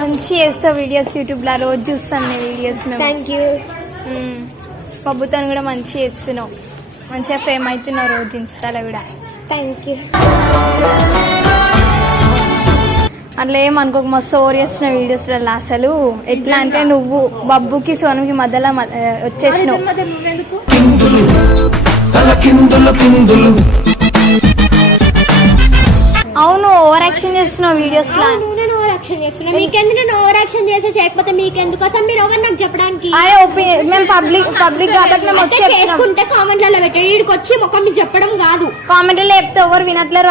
మంచి చేస్తావు వీడియోస్ యూట్యూబ్లో రోజు చూస్తాం నీ వీడియోస్. Thank you. పబ్బుతో కూడా మంచి చేస్తున్నావు, మంచిగా ఫేమ్ అవుతున్నావు రోజు ఇన్స్టాలో కూడా. Thank you. అట్లా ఏమనుకోక మస్తు ఓవర్ చేస్తున్న వీడియోస్లలో. అసలు ఎట్లా అంటే నువ్వు బబ్బుకి సోనంకి మధ్యలో వచ్చేసినావు. అవును, ఓవర్ యాక్షన్ చేస్తున్నావు వీడియోస్ లో. నేను ఓవర్ యాక్షన్ చేస్తున్నా. మీకెందుకు నేను ఓవర్ యాక్షన్ చేసే చేయకపోతే మీకెందుకు? అసలు మీరు ఎవరు నాకు చెప్పడానికి? మేము పబ్లిక్ కాబట్టి మేము వచ్చి చేసుకుంటే కామెంట్లలో పెట్టండి. వీడికి వచ్చి మొక్క మీకు చెప్పడం కాదు. కామెంట్లో చెప్తే ఎవరు వినట్లేరు.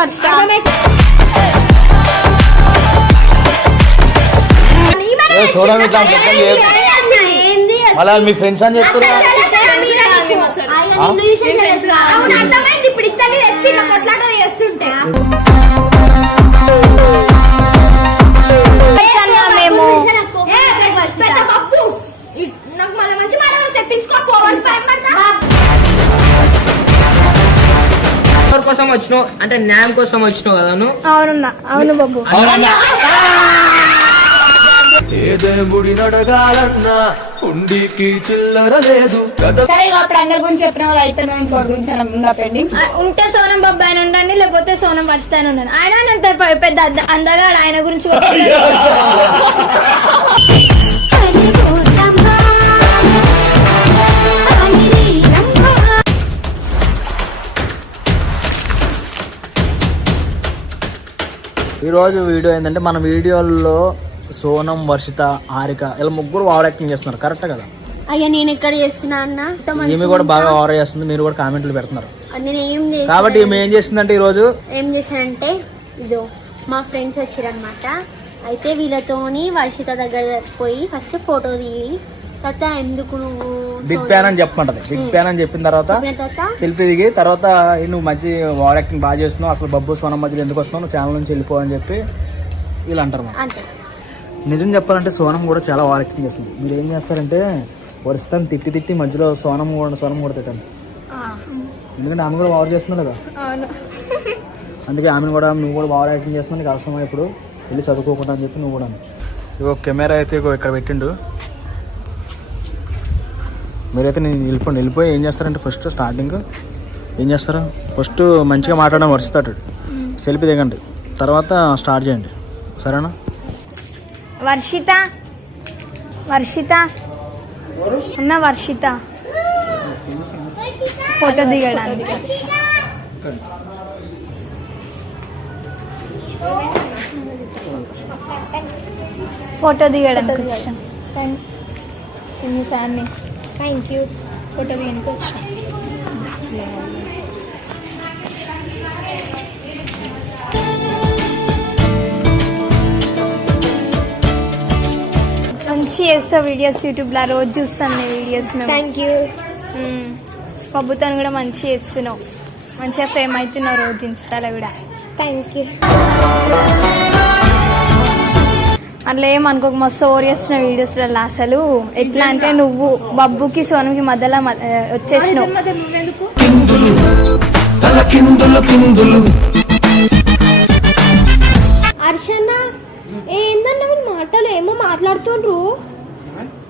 మీ ఫ్రెండ్స్ అని చెప్తున్నారు. ఇప్పుడు ఇద్దరిని తెచ్చి కొట్లాట చేస్తుంటే మేము నాకు మళ్ళీ మంచి మాట తెప్పించుకో. కోసం వచ్చినావు అంటే న్యాయం కోసం వచ్చినావు కదా నువ్వు? అవును బాబు. ఏదే గుడి నడగాలన్నా ఉండికి చిల్లర లేదు. ఉంటే సోనం బాబు ఆయన ఉండండి, లేకపోతే సోనం మర్చితాను ఉండండి. ఆయన అంత పెద్ద అందగాడు, ఆయన గురించి ఈరోజు వీడియో ఏంటంటే మన వీడియోల్లో సోనం, వర్షిత, హారిక ఇలా ముగ్గురు ఓవర్ యాక్టింగ్ చేస్తున్నారు. కరెక్ట్ కదా? అయ్యా నేను ఎక్కడ చేస్తున్నా అన్న? ఈమె కూడా బాగా ఓవర్ చేస్తుంది. మీరు కూడా కామెంట్లు పెడుతున్నారు. నేను ఏం కాబట్టి ఈమె ఏం చేస్తుందంటే ఈ రోజు ఏం చేశానంటే ఇదో మా ఫ్రెండ్స్ వచ్చారనమాట. అయితే వీళ్ళతోని వర్షిత దగ్గర పోయి ఫస్ట్ ఫోటో దిగి తర్వాత ఎందుకు నువ్వు బిగ్ ఫ్యాన్ అని చెప్పమంటది. బిగ్ ఫ్యాన్ అని చెప్పిన తర్వాత సెల్ఫీ దిగి తర్వాత నువ్వు మంచి ఓవర్ యాక్టింగ్ బాగా చేస్తున్నావు, అసలు బబ్బు సోనం మధ్యలో ఎందుకు వస్తున్నావు, నువ్వు ఛానల్ నుంచి వెళ్ళిపో అని చెప్పి వీళ్ళు అంటారు. నిజం చెప్పాలంటే సోనం కూడా చాలా ఓవర్ యాక్టింగ్ చేస్తుంది. మీరు ఏం చేస్తారంటే వరుస్తాను తిట్టి మధ్యలో సోనం కూడా తిట్టాను. ఎందుకంటే ఆమె కూడా ఓవర్ చేస్తుంది కదా. అందుకే ఆమెను కూడా నువ్వు కూడా ఓవర్ యాక్టింగ్ చేస్తున్నావు, నీకు అవసరమా ఇప్పుడు వెళ్ళి చదువుకోకుండా అని చెప్పి నువ్వు కూడా. ఇగో కెమెరా అయితే ఇక్కడ పెట్టిండు. మీరైతే నేను వెళ్ళిపోయి ఏం చేస్తారంటే ఫస్ట్ స్టార్టింగ్ ఏం చేస్తారు, ఫస్ట్ మంచిగా మాట్లాడడం వర్షితాడు సెల్ఫీ దిగండి, తర్వాత స్టార్ట్ చేయండి. సరేనా? వర్షిత అన్న, వర్షిత ఫోటో దిగడానికి వచ్చాం. Family thank you. ఫోటో దిగడానికి వచ్చాం. మంచి చేస్తావు వీడియోస్ యూట్యూబ్లో రోజు చూస్తాం నీ వీడియోస్. Thank you. పబ్బుతో కూడా మంచి చేస్తున్నావు, మంచిగా ఫేమ్ అవుతున్నావు రోజు ఇన్స్టాలో కూడా. Thank you. అట్లా ఏమనుకోక మస్తు ఓవర్ చేస్తున్న వీడియోస్లలో. అసలు ఎట్లా అంటే నువ్వు బబ్బుకి సోనంకి మధ్యలో వచ్చేసినావు. హర్షన్న ఏందన్న మీరు మాటలు ఏమో మాట్లాడుతుండ్రు,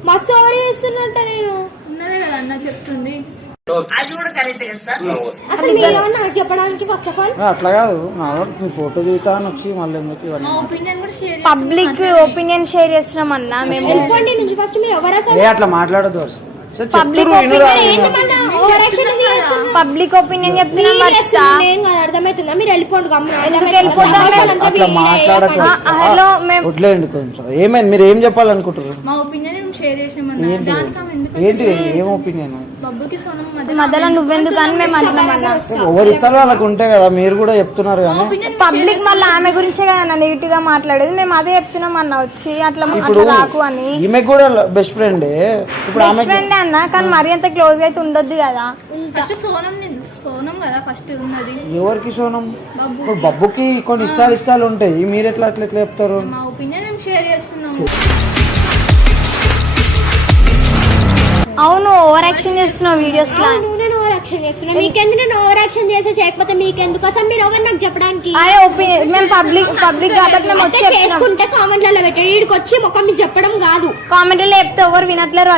మస్తు ఓవర్ చేస్తున్నట్ట. నేను ఉన్నదే కదా అన్న చెప్తుంది. అసలు మీరు నాకు చెప్పడానికి ఫస్ట్ ఆఫ్ ఆల్ అట్లా కాదు, ఫోటో దిగుతా అని వచ్చి మళ్ళీ పబ్లిక్ ఒపీనియన్ షేర్ చేస్తున్నాం అన్న. మేము వెళ్ళిపోండి నుంచి ఫస్ట్. మీరు ఎవరు అట్లా మాట్లాడదు. పబ్లిక్ ఒపీనియన్ చెప్తున్నాం. అర్థమవుతుందా? మీరు వెళ్ళిపోండి. హలో వడ్లేండి కొంచెం. ఏమైంది? మీరు ఏం చెప్పాలనుకుంటారు? మా ఒపీనియన్ షేర్ చేసామన్నా. ఏంటి ఏం ఒపీనియన్? మధ్యలో నువ్వెందుకు అని మేము అంటున్నామన్నా. ఎవరు ఇస్తారు వాళ్ళకి ఉంటాయి కదా, మీరు కూడా చెప్తున్నారు కానీ పబ్లిక్ మళ్ళీ ఆమె గురించే కదా నెగిటివ్ గా మాట్లాడేది. మేము అదే చెప్తున్నాం అన్న వచ్చి అట్లా రాకు అని. ఈమె కూడా బెస్ట్ ఫ్రెండ్. బెస్ట్ ఫ్రెండ్ అన్న, కానీ మరీ అంత క్లోజ్ అయితే ఉండొద్దు కదా. సోనం కదా ఫస్ట్ ఉన్నది. ఎవరికి సోనం? ఇప్పుడు బబ్బుకి కొన్ని ఇష్టాలు ఉంటాయి, మీరు ఎట్లా చెప్తారు? మా ఒపీనియన్ షేర్ చేస్తున్నాం. అవును, ఓవర్ యాక్షన్ చేస్తున్నావు వీడియోస్ లో. యాక్షన్ చేస్తున్నా. మీకెందుకు నేను ఓవర్ యాక్షన్ చేసే చేయకపోతే మీకెందుకు? అసలు మీరు ఎవరు నాకు చెప్పడానికి? మేము పబ్లిక్ కాబట్టి మేము వచ్చి చెప్తున్నాం. చేసుకుంటే కామెంట్లలో పెట్టండి. వీడికి వచ్చి మొక్క మీకు చెప్పడం కాదు. కామెంట్లో చెప్తే ఎవరు వినట్లేరు.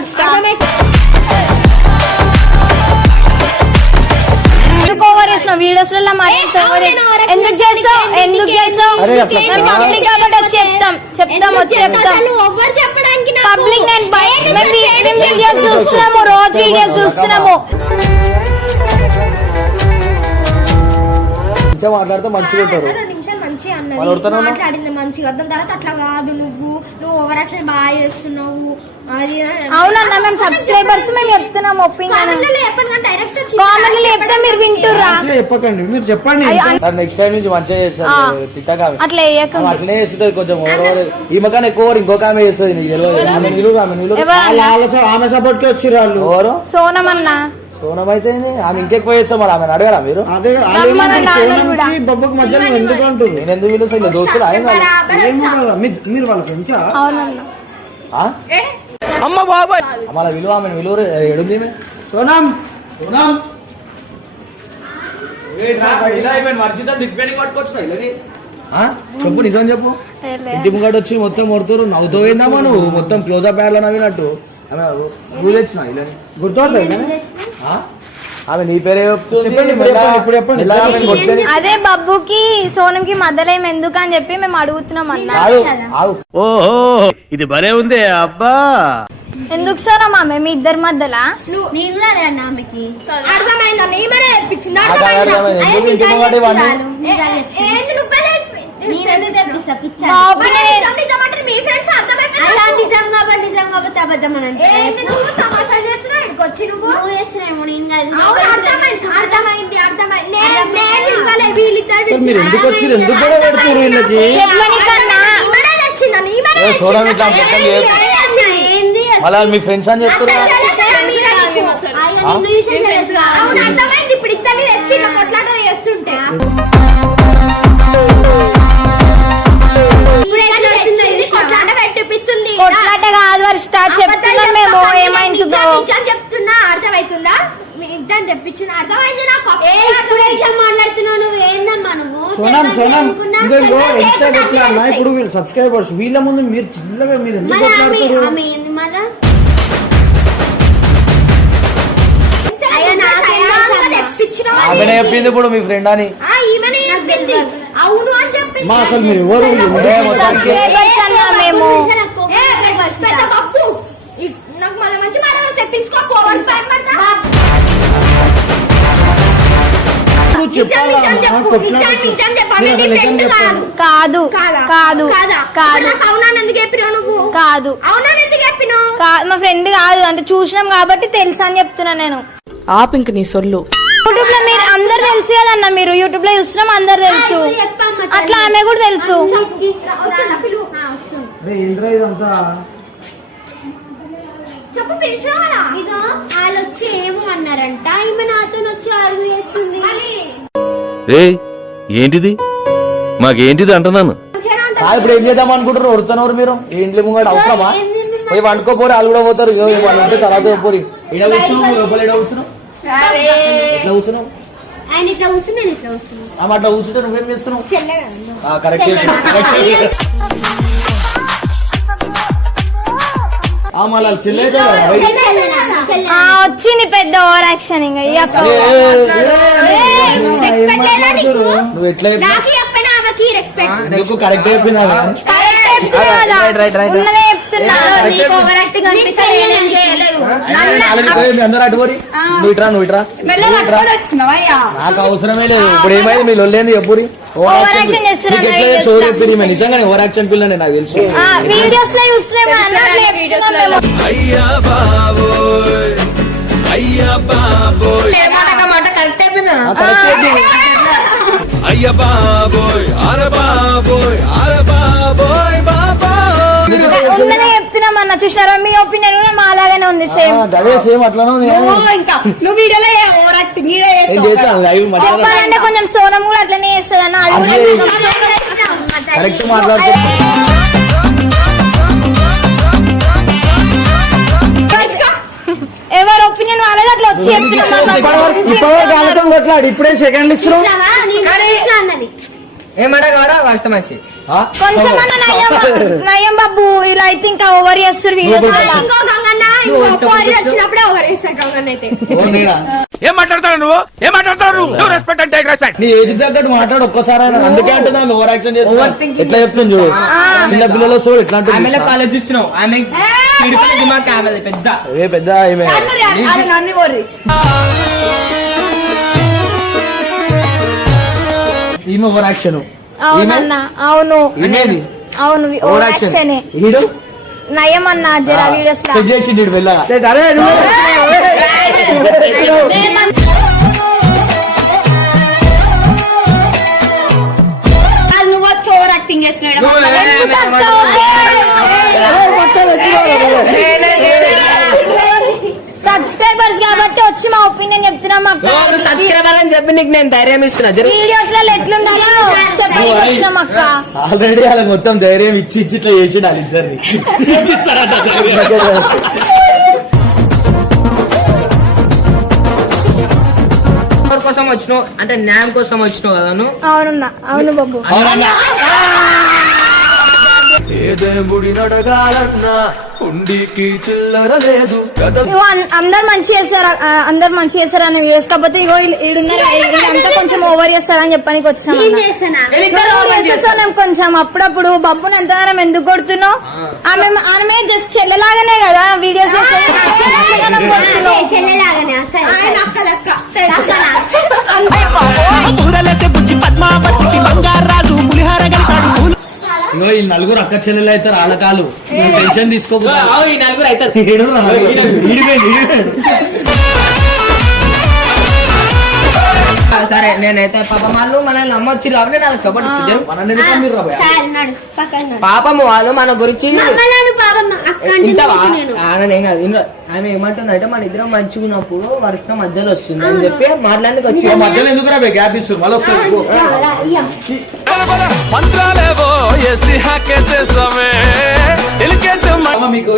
ఎందుకు ఓవర్ చేసినావు వీడియోస్ లో? ఎందుకు చేస్తావు? పబ్లిక్ కాబట్టి వచ్చి చెప్తాం వచ్చి చెప్తాం. ఎవరు చెప్పడానికి? పబ్లిక్ మేము వీడియోస్ చూస్తున్నాము, రోజు వీడియోస్ చూస్తున్నాము. మంచిగా మాట్లాడితే మంచిగా ఉంటారు. మాట్లాడింది మంచిగా. దాని తర్వాత అట్లా కాదు, నువ్వు ఓవర్ యాక్షన్ బాగా చేస్తున్నావు. అవునన్నా మేము సబ్స్క్రైబర్స్ మేము చెప్తున్నాం ఒపీనియన్. కామెంట్లు చెప్తే మీరు వింటుర్రా? చెప్పకండి, మీరు చెప్పండి. నెక్స్ట్ టైం నుంచి మంచిగా చేస్తారు. తిట్టగా అట్లా అట్లనే చేస్తుంది. కొంచెం ఈమె కానీ ఎక్కువ ఇంకొక ఆమె చేస్తుంది. నీకు తెలియదు. ఆమె సపోర్ట్ కి వచ్చి వాళ్ళు ఎవరు? సోనమన్నా. సోనం అయితే ఆమె ఇంకెక్కువ చేస్తాం. మరి ఆమె అడగరా మీరు? అదే బొబ్బకు మధ్య ఎందుకు అంటుంది? నేను ఎందుకు పిలుస్తా? దోస్తులు మీరు వాళ్ళ ఫ్రెండ్సా? అమ్మ బాబాయ్ అమ్మ విలువ. ఆమె విలువ ఎడుంది. సోనం సోనం చెప్పు, నిజం చెప్పు. ఇంటి ముంగట వచ్చి మొత్తం కొడుతురు. నవ్వుతో పోయిందామా నువ్వు? మొత్తం క్లోజప్ యాడ్లో నవ్వినట్టు. ఆమె గుర్తొచ్చిన గుర్తొస్తుంది. ఆమె నీ పేరే చెప్పండి. అదే బబ్బుకి సోనంకి మధ్యలో ఎందుకు అని చెప్పి మేము అడుగుతున్నాం అన్న. ఓహో ఇది భలే ఉంది అబ్బా. ఎందుకు సోనం ఆమె మీ ఇద్దరి మధ్యలో? నేను కూడా అదే అన్న ఆమెకి. అర్థమైందా? తెప్పించింది. మీరు ఎందుకు వచ్చి ఎందుకు కూడా పెడుతున్నారు వీళ్ళకి? మళ్ళా మీ ఫ్రెండ్స్ అని చెప్తున్నారు. ఇప్పుడు ఇద్దరిని తెచ్చి కొట్లాట చేస్తుంటే కొట్లాట కాదు వర్షిత, చెప్తున్నాం మేము ఏమైందో చెప్తున్నా. అర్థమవుతుందా? మీ ఇద్దరు తెప్పించిన అర్థమైంది నాకు. మాట్లాడుతున్నావు నువ్వు? ఏందమ్మా నువ్వు? ఇప్పుడు వీళ్ళు సబ్స్క్రైబర్స్ వీళ్ళ ముందు మీరు చిన్నగా మీరు ఎందుకు మాట్లాడుతున్నారు? ఆమెనే చెప్పింది ఇప్పుడు మీ ఫ్రెండ్ అని. అవును అని చెప్పి అసలు మీరు ఎవరు? మేము నాకు మళ్ళీ మంచి మాట చెప్పించుకో. కాదు కాదు కాదు అవునాను చెప్పినావు నువ్వు? కాదు అవునాను ఎందుకు చెప్పినావు? మా ఫ్రెండ్ కాదు అంటే చూసినాం కాబట్టి తెలుసు అని చెప్తున్నా నేను. ఆపింక నీ సొల్లు. యూట్యూబ్ లో మీరు అందరు తెలుసు కదన్న, మీరు యూట్యూబ్ లో చూస్తున్నాం అందరు తెలుసు. అట్లా ఆమె కూడా తెలుసు. చెప్పు వాళ్ళు వచ్చి ఏమో అన్నారంట. ఈమె నాతో వచ్చి అడుగు చేస్తుంది. ఏంటిది మాకేంటిది అంటున్నాను. ఇప్పుడు ఏం చేద్దాం అనుకుంటారు? వడుతున్నారు మీరు. ఇంట్లో ముంగట అవసరమా? పోయి వండుకోపోరు. వాళ్ళు కూడా పోతారు. వాళ్ళు ఉంటే తర్వాత పోరి. లోపల ఎట్లా కూర్చున్నావు? ఆయన ఇట్లా కూర్చుని నేను ఇట్లా కూర్చున్నాను. ఆమె అట్లా కూర్చుంటే నువ్వేం చేస్తున్నావు? కరెక్ట్. వచ్చింది పెద్ద ఓవర్ యాక్షన్. ఇంకా నువ్వు ఎట్లా కరెక్ట్ అయిపోయినా అందరూ అటుపోరి. నువ్వు ఇట్రా నాకు అవసరమే లేదు. ఇప్పుడు ఏమైంది? మీ లొల్లేంది చెప్పురి. చోరీ నిజంగానే ఓవర్ యాక్షన్ పిల్లని నాకు తెలుసు. వీడియోస్ లో అయ్యా బాబోయ్ అయ్యా బాబోయ్ అయ్యా బాబోయ్ అర బాబోయ్ అర బాబోయ్ ఉన్నదే చెప్తున్నాం అన్న. చూసారా? మీ ఒపీనియన్ కూడా మా లాగానే ఉంది. సేమ్ అదే సేమ్ అట్లానే ఉంది. చెప్పాలంటే కొంచెం సోనం కూడా అట్లనే చేస్తుంది అన్న. కరెక్ట్ మాట్లాడుతున్నా. ఎవరు ఒపీనియన్ వాళ్ళది అట్లా వచ్చి చెప్తున్నాం. కొట్లాడు ఇప్పుడే సెకండ్లు ఇస్తున్నావు. ఏమాట కావడా వర్ష మంచి కొంచెం నయం బాబు ఇలా అయితే ఇంకా ఓవర్ చేస్తారు వీడియోస్ వచ్చినప్పుడే ఓవర్ చేస్తారు గంగన్న అయితే. ఏం మాట్లాడతావు నువ్వు రెస్పెక్ట్ అంటే రెస్పెక్ట్. నీ ఏజ్ తగ్గట్టు మాట్లాడు ఒక్కసారి. అందుకే అంటున్నా ఓవర్ యాక్షన్ చేస్తున్నా. ఎట్లా చెప్తాను చూడు, చిన్న పిల్లలు చూడు ఎట్లా ఆమె ఆలోచిస్తున్నావు. ఆమె దిమాగ్ ఆమె పెద్ద పెద్ద ఏమే ఈమె ఓవర్ యాక్షన్. అవునన్నా అవును అవును ఓవర్ యాక్షన్. వీడు నయం అన్న జర వీడియోస్ చెక్ చేసి వెళ్ళగా ఓవర్ యాక్టింగ్ చేస్తున్నాడు. సబ్స్క్రైబర్స్ కాబట్టి వచ్చి మా ఒపీనియన్ చెప్తున్నాం. అక్క సబ్స్క్రైబర్ అని చెప్పి నీకు నేను ధైర్యం ఇస్తున్నా. వీడియోస్ లో ఎట్లుండాలో చెప్పడానికి వచ్చినాం అక్క. ఆల్రెడీ అలా మొత్తం ధైర్యం ఇచ్చి ఇట్లా చేసి వాళ్ళిద్దరిని కోసం వచ్చినావు అంటే న్యాయం కోసం వచ్చినావు కదా నువ్వు. అవునున్నా అవును బాబు. గుడి నడగాలన్నా ఉండికి చిల్లర లేదు. అందరు మంచి చేస్తారు అన్న వీడియోస్. కాకపోతే ఇగో వీళ్ళంతా కొంచెం ఓవర్ చేస్తారని చెప్పడానికి వచ్చినాం. కొంచెం అప్పుడప్పుడు బబ్బుని ఎంతగానం ఎందుకు కొడుతున్నావు? ఆమె జస్ట్ చెల్లెలాగానే కదా వీడియోస్ ఈ నలుగురు అక్క చెల్లెలు అవుతారు. ఆలకాలు టెన్షన్ తీసుకోకూడదు. ఈ నలుగురు అవుతారు. సరే నేనైతే పాపం వాళ్ళు మనల్ని నమ్మొచ్చు కాబట్టి నాకు చెప్పండి. పాపము వాళ్ళు మన గురించి ఆమె ఏమంటుంది అంటే మన ఇద్దరం మంచిగా ఉన్నప్పుడు వర్షం మధ్యలో వస్తుంది అని చెప్పి మాట్లాడానికి వచ్చి మధ్యలో ఎందుకు గ్యాప్ ఇస్తుంది మళ్ళీ మీకు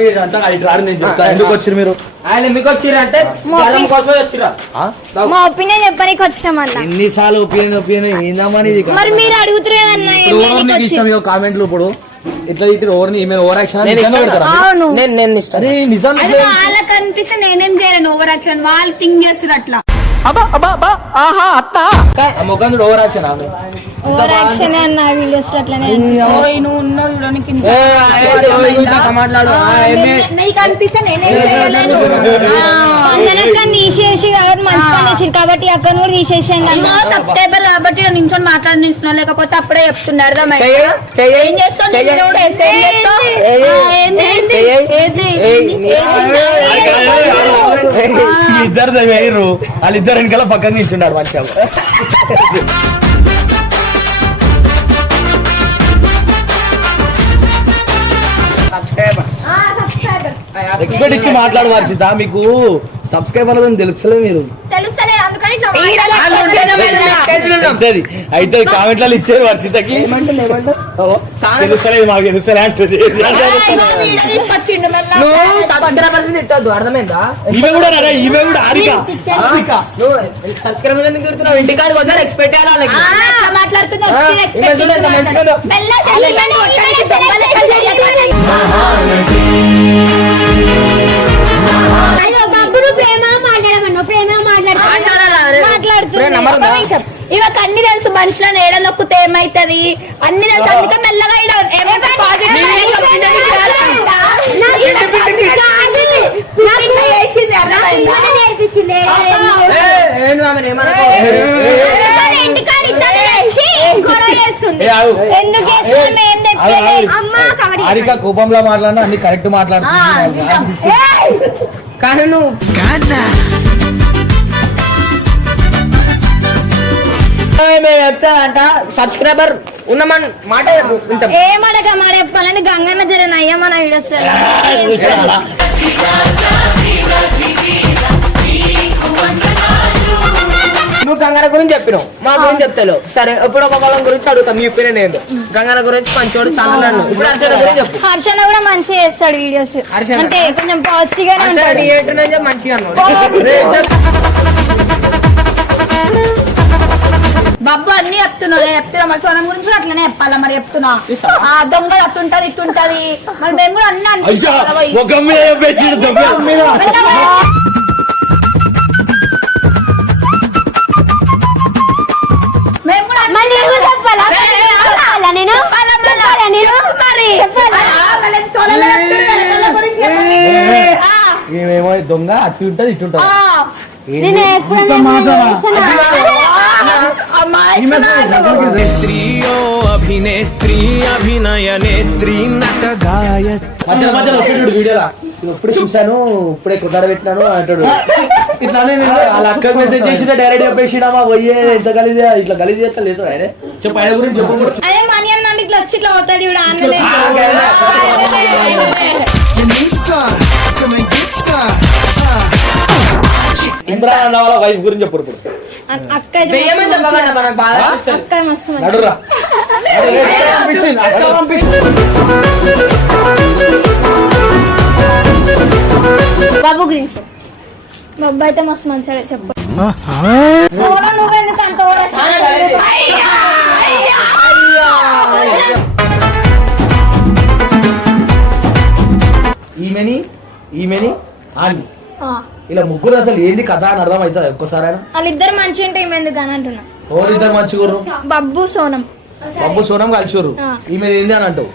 ఎందుకు వచ్చారు మీరు? ఆయన మీకు వచ్చిరంటే కోసం వచ్చిరా. మా ఒపీనియన్ చెప్పడానికి వచ్చినాం అన్న. ఎన్నిసార్లు ఒపీనియన్ ఏందమ్మా? మరి మీరు అడుగుతున్నా కామెంట్లు ఇప్పుడు ఇట్లా ఓవర్ యాక్షన్ అవును నేను ఇష్టం. నిజం వాళ్ళకి అనిపిస్తే నేనేం చేయలేను ఓవర్ యాక్షన్. వాళ్ళు థింక్ చేస్తారు అట్లా. ముఖం ఓవర్ యాక్షన్ ఆమె ఓవర్ యాక్షన్ అన్న వీడియోస్ లో అట్లనే నువ్వు ఉన్నావు చూడడానికి మాట్లాడు. నీకు అనిపిస్తే నేనేం చేయలేను. తీసేసి కాబట్టి మంచి పని చేసి కాబట్టి అక్కడ కూడా తీసేసేయండి. సబ్స్క్రైబర్ కాబట్టి నించొని మాట్లాడిస్తున్నా. లేకపోతే అప్పుడే చెప్తున్నా. అర్థమైంది? ఏం చేస్తావు? ఇద్దరు వేయరు. వాళ్ళిద్దరు వెనకాల పక్కన నిల్చున్నారు మంచిగా. ఎక్స్పెక్ట్ ఇచ్చి మాట్లాడు వర్షిత. మీకు సబ్స్క్రైబర్ తెలుస్తలేదు. మీరు అయితే కామెంట్లలో ఇచ్చారు వర్షితకి. తెలుస్తలేదు మాకు తెలుస్తలే అంటుంది. అర్థమైందా? ఈమె కూడా సబ్స్క్రైబర్ ఎందుకు తిడుతున్నావు? ఇంటికాడికి వచ్చారు ఎక్స్పెక్ట్ ఇవకి అన్ని తెలుసు. మనుషులను ఏడ నొక్కితే ఏమైతుంది అన్ని తెలుసు. అందుకే మెల్లగా హారిక కోపంలో మాట్లాడినా అన్ని కరెక్ట్ మాట్లాడుతున్నా. కానీ నువ్వు చెప్తాదంట సబ్స్క్రైబర్ ఉన్నమని మాట ఏమడక మాట చెప్పాలని గంగన్న జర నయ్యమన్న వీడియోస్ నువ్వు గంగన గురించి చెప్పినావు, మా గురించి చెప్తావు. సరే ఇప్పుడు ఒక వాళ్ళ గురించి అడుగుతా. మీ ఒపీనియన్ ఏంటి? గంగన గురించి మంచోడు ఛానల్ అన్నాడు. ఇప్పుడు హర్షణ గురించి చెప్పు. హర్షణ కూడా మంచిగా చేస్తాడు వీడియోస్. అంటే కొంచెం పాజిటివ్ గానే ఉంటాడు. మంచిగా అన్నాడు. బాబు అన్ని చెప్తున్నా మరి సోనం గురించి కూడా అట్లనే చెప్పాలా మరి చెప్తున్నా ఆ దొంగ అట్టుంటది ఇట్టుంటది మరి మేము కూడా అన్ని అనిపిస్తున్నాం ఒక మీద చెప్పేసిండు దొంగ. మేము కూడా అన్ని మళ్ళీ ఎందుకు చెప్పాలా? చెప్పాలా నేను? చెప్పాలా నేను? చెప్పాలా? సోనం గురించి చెప్పండి. ఏమేమో దొంగ అటు ఉంటది ఇటు ఉంటది. నేను ఎప్పుడైనా చేస్తున్నా? नेत्रियो अभिनेत्री अभिनय नेत्री नट गाय మధ్యలో మధ్యలో వస్తాడు వీడియోలా. ఇప్పుడు చూసాను, ఇప్పుడే కుదర పెట్టినాను అంటాడు. ఇట్లానే వాళ్ళ అక్క మెసేజ్ చేసిన డైరెక్ట్ చెప్పేసినామా పోయే ఎంత గలీజ్ ఇట్లా గలీజ్ చేస్తా లేదు ఆయన. చెప్పు ఆయన గురించి చెప్పు. అదే మనీ అన్న ఇట్లా వచ్చి ఇట్లా అవుతాడు ఇప్పుడు ఆన్లైన్ ఇమ్రాన్ అన్న వాళ్ళ వైఫ్ గురించి చెప్పు ఇప్పుడు. అక్క అయితే మస్తు మంచిది. అక్క మస్తు మంచిది. నడురా. అక్క పంపించింది. బాబు గురించి మా అబ్బాయి అయితే మస్తు మంచిగా చెప్పు. సోనం నువ్వెందుకు అంత ఈమెని ఆంటీ ఇలా ముగ్గురు అసలు ఏంది కథ అని అర్థం అవుతుంది ఒక్కసారి. వాళ్ళిద్దరు మంచిగా ఉంటే ఈమె ఎందుకు అని అంటున్నా. ఎవరిద్దరు మంచిగుర్రు? బబ్బు సోనం. బబ్బు సోనం కలిసిర్రు. ఈమె ఏంది అని అంటావు.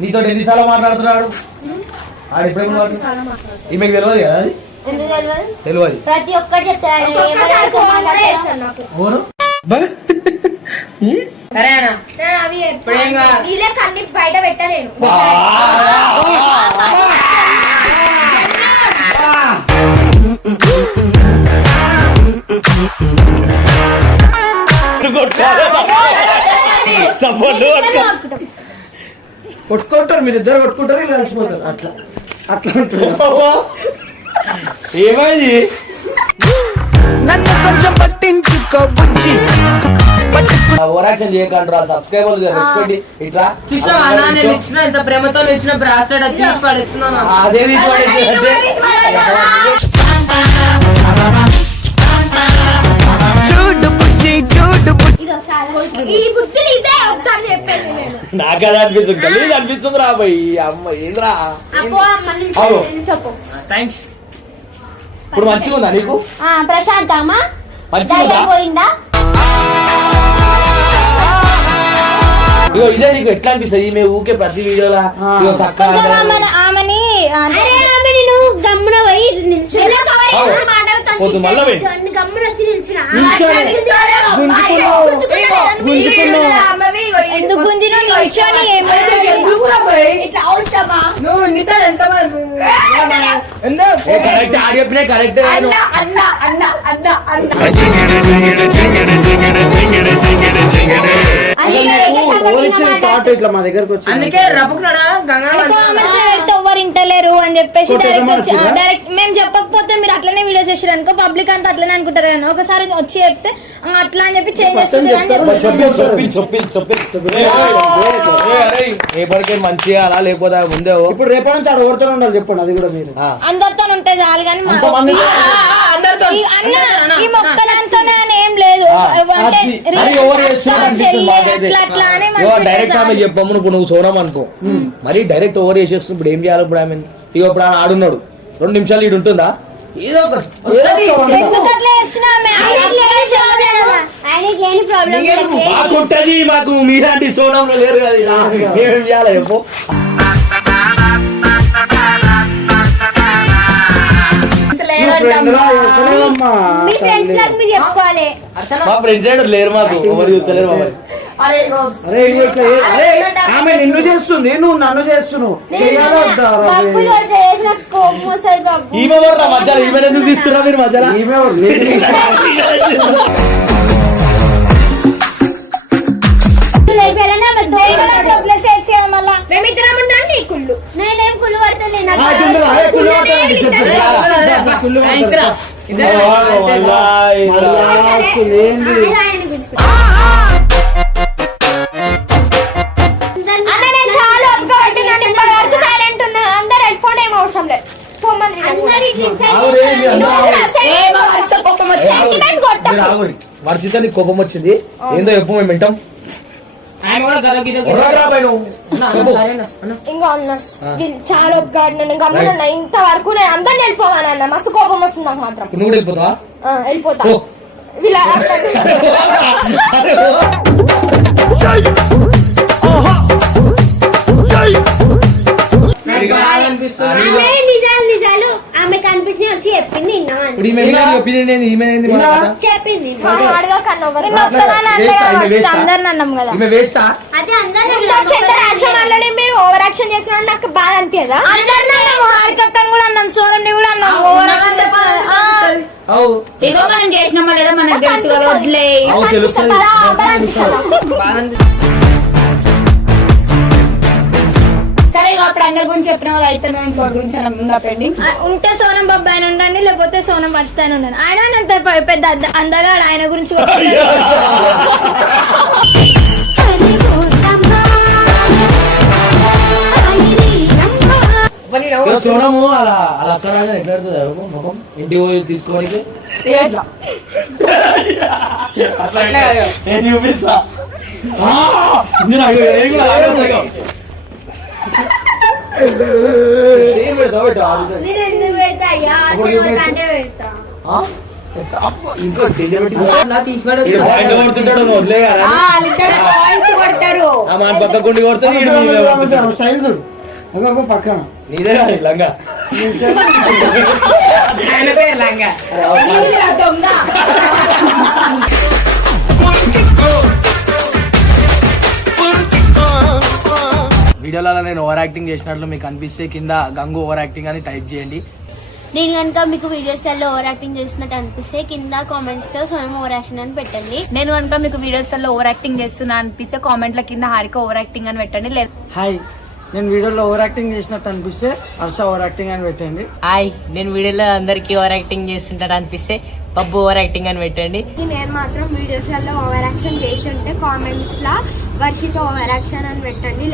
నీతో ఎన్నిసార్లు మాట్లాడుతున్నాడు ఆడు? ఎప్పుడేమో ఈమెకి తెలియదు కదా అది? ఎందుకు తెలియదు? తెలియదు. ప్రతి ఒక్కటి చెప్తాడు. ఎవరు? సరేనా అన్ని బయట పెట్టలేను. కొట్టుకుంటారు, మీరు ఇద్దరు కొట్టుకుంటారు, ఇలా కలిసిపోతారు. అట్లా అట్లా ఉంటుంది. ఏమైంది? నన్ను కొంచెం పట్టించుకో బుజ్జి ఓవరాక్షన్ చేయకండి. సబ్స్క్రైబర్లు రెస్పెక్ట్ ఇట్లా చూసావా నేను ఇచ్చిన ఇంత ప్రేమతో ఇచ్చిన బ్రాస్లెట్ అది తీసి పడేస్తున్నాను. అదే తీసుకోండి. చూడు బుజ్జి చూడు బుజ్జి ఈ బుద్ధి ఇదే ఒకసారి చెప్పేది నేను. నాకు అది అనిపిస్తుంది, గలీజ్ అనిపిస్తుంది రా పోయి. అమ్మ ఏంద్రా చెప్పు. థ్యాంక్స్. ఇప్పుడు మంచిగా ఉందా నీకు? ప్రశాంతమ్మా మంచిగా ఉందా? పోయిందా? ఇగో ఇదే నీకు ఎట్లా అనిపిస్తుంది? ఈమె ఊకే ప్రతి వీడియోలా ఇగో చక్కగా ఆమెని నేను గమ్మున పోయి పొద్దు మళ్ళా పోయి గమ్మున వచ్చి నిల్చున్నా. ఎందుకు గుంజినా నిల్చొని నువ్వు నిజాలు ఎంత కరెక్ట్ ఆడి చెప్పినా కరెక్ట్. ఇట్లా మా దగ్గరకు వచ్చి అందుకే రప్పుకున్నాడా గంగా ఎవరు ఇంటలేరు అని చెప్పేసి డైరెక్ట్ మేము చెప్పకపోతే మీరు అట్లనే వీడియో చేసారు అనుకో పబ్లిక్ అంతా అట్లనే అనుకుంటారు కానీ ఒకసారి వచ్చి చెప్తే అట్లా అని చెప్పి చేంజ్ రేపటికే మంచిగా అలా లేకపోతే ముందే ఇప్పుడు రేపటి నుంచి ఆడ ఓడుతూనే ఉండాలి. చెప్పండి అది కూడా మీరు అందరితో ఉంటే చాలు కానీ ఈ మొక్కలంతోనే అని ఏం లేదు. డైరెక్ట్ ఆమె చెప్పము ఇప్పుడు నువ్వు సోనం అనుకో, మరి డైరెక్ట్ ఓవర్ చేసేస్తుంది. ఇప్పుడు ఏం చేయాలి? ఇప్పుడు ఆమె ఇక ఇప్పుడు ఆయన ఆడున్నాడు 2 నిమిషాలు ఈడు ఉంటుందా? మాకుంటది, మాకు మీలాంటి సోనంలో లేరు కదా. ఏం చేయాలి చెప్పు? మా ఫ్రెండ్స్ లేరు, మాకు ఎవరు చూస్తలేరు. ఆమె నిన్ను చేస్తుంది, నువ్వు నన్ను చేస్తున్నావు. ఈమె ఎవరు మధ్యలో? ఈమె ఎందుకు తీస్తున్నా మీరు మధ్యలో? ఈమె నేనేం కుళ్ళు పడతలే. వర్షిత నీకు కోపం వచ్చింది ఏందో చెప్పు మేము వింటాం. ఆయన కూడా ఒర్రకురా పోయి నువ్వు. చెప్పు. ఇంకా అన్న వీళ్ళు చాలా ఒప్పుగాడు నన్ను గమనించిన ఇంతవరకు నేను అంతా వెళ్ళిపోవాను అన్న మస్తు కోపం వస్తుంది నాకు మాత్రం. ఇప్పుడు నువ్వు కూడా వెళ్ళిపోతావా? వెళ్ళిపోతా ఓ. వీళ్ళ ఆమె నిజాలు నిజాలు ఆమె కనిపించి వచ్చి చెప్పింది విన్నామని ఇప్పుడు ఈమె ఏంది? ఒపీనియన్ ఏంది? ఈమె ఏంది? మన కథ? చెప్పింది అందరిని అన్నాం కదా. ఈమె వేస్టా? అదే అందరూ మీరు ఓవర్ యాక్షన్ చేస్తున్నారు నాకు బాగా అనిపించదా అందరిని అన్నాము, హారికక్కని కూడా అన్నాం, సోనంని కూడా అన్నాం. ఓవర్ యాక్షన్ చేస్తున్నారు. అవు ఏదో మనం చేసినామో లేదో మనకు తెలుసు కదా, వదిలే. అవు తెలుస్తుంది. సరే ఇక అప్పుడు అందరి గురించి చెప్పిన వాళ్ళు అయితే ఇంకోటి గురించి ఉందా పెండింగ్? ఉంటే సోనం బాబు ఆయన ఉండండి, లేకపోతే సోనం మర్చితాయని ఉండండి. ఆయన అంత పెద్ద అందగాడు, ఆయన గురించి చూడము అలా అలా అక్కరాగా ఎట్లా ముఖం ఇంటి పోయి తీసుకోవడానికి నేను చూపిస్తా. కొడుతుంటాడు వదిలే కొడతారు మన పక్క గుండి కొడుతుంది పక్కన నీదే కాదు లంగా ఆయన పేరు లంగా దొంగ. వీడియోలలో నేను ఓవర్ యాక్టింగ్ చేసినట్లు మీకు అనిపిస్తే కింద గంగు ఓవర్ యాక్టింగ్ అని టైప్ చేయండి. నేను కనుక మీకు వీడియోస్లో ఓవర్ యాక్టింగ్ చేసినట్టు అనిపిస్తే కింద కామెంట్స్ తో సోనం ఓవర్ యాక్షన్ అని పెట్టండి. నేను కనుక మీకు వీడియోస్ లో ఓవర్ యాక్టింగ్ చేస్తున్నా అనిపిస్తే కామెంట్ల కింద హారిక ఓవర్ యాక్టింగ్ అని పెట్టండి. లేదు హాయ్, నేను వీడియోలో ఓవర్ యాక్టింగ్ చేసినట్టు అనిపిస్తే హర్ష ఓవర్ యాక్టింగ్ అని పెట్టండి. హాయ్, నేను వీడియోలో అందరికి ఓవర్ యాక్టింగ్ చేస్తుంటారు అనిపిస్తే పబ్బు ఓవర్ యాక్టింగ్ అని పెట్టండి. నేను మాత్రం వీడియోస్లలో ఓవర్ యాక్షన్ చేసి ఉంటే కామెంట్స్ లా వర్షిత ఓవర్ యాక్షన్ అని పెట్టండి.